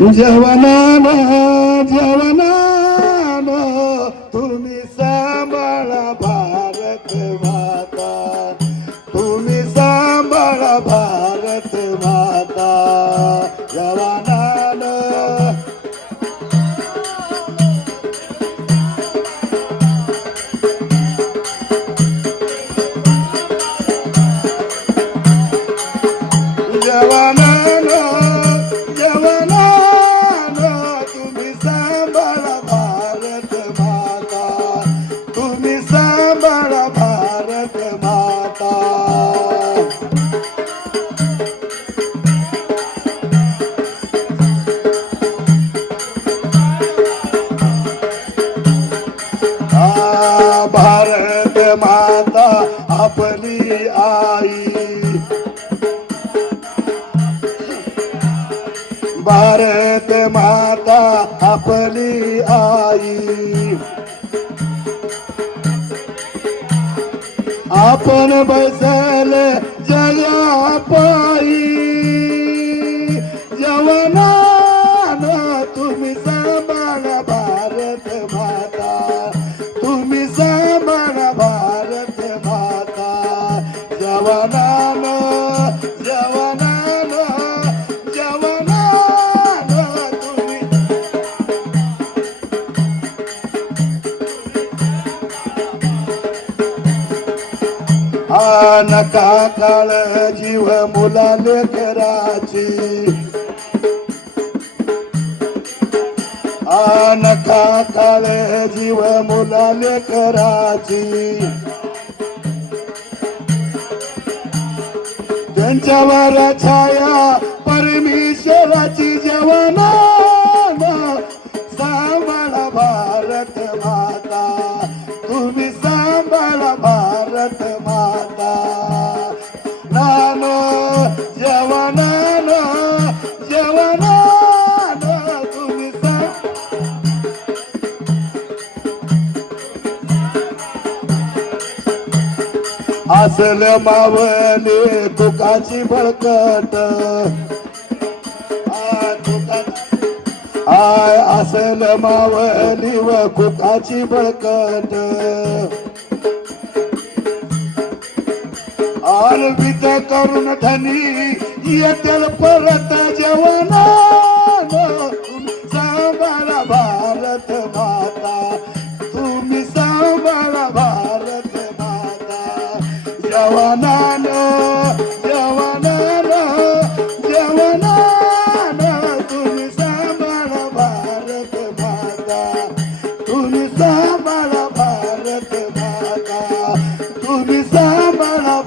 जवानान जवानान तुम्ही सांभाळा भारत माता. तुम्ही सांभाळा भारत माता. तुम्ही भारत माता। आ, भारत माता आपली आई। भारत माता आपली आई। आपण बसल जया पायी. जवानान तुम्ही सांभाळा भारत माता. तुम्ही सांभाळा भारत माता. जवानान जवानान आ नका काळ जीव मुला लेकराची आ नका काळ जीव मुला लेकराची त्यांच्यावर छाया परमेश्वराची जवाना सांभाळा भारत माता. तुम्ही सांभाळा भारत माता. असल मावले तुकाची बळकट आय असल मावली व कुकाची बळकट आलवित करून धनी येतील परत जेवणा तुम्ही सांभाळा भारत माता. तुम्ही सांभाळा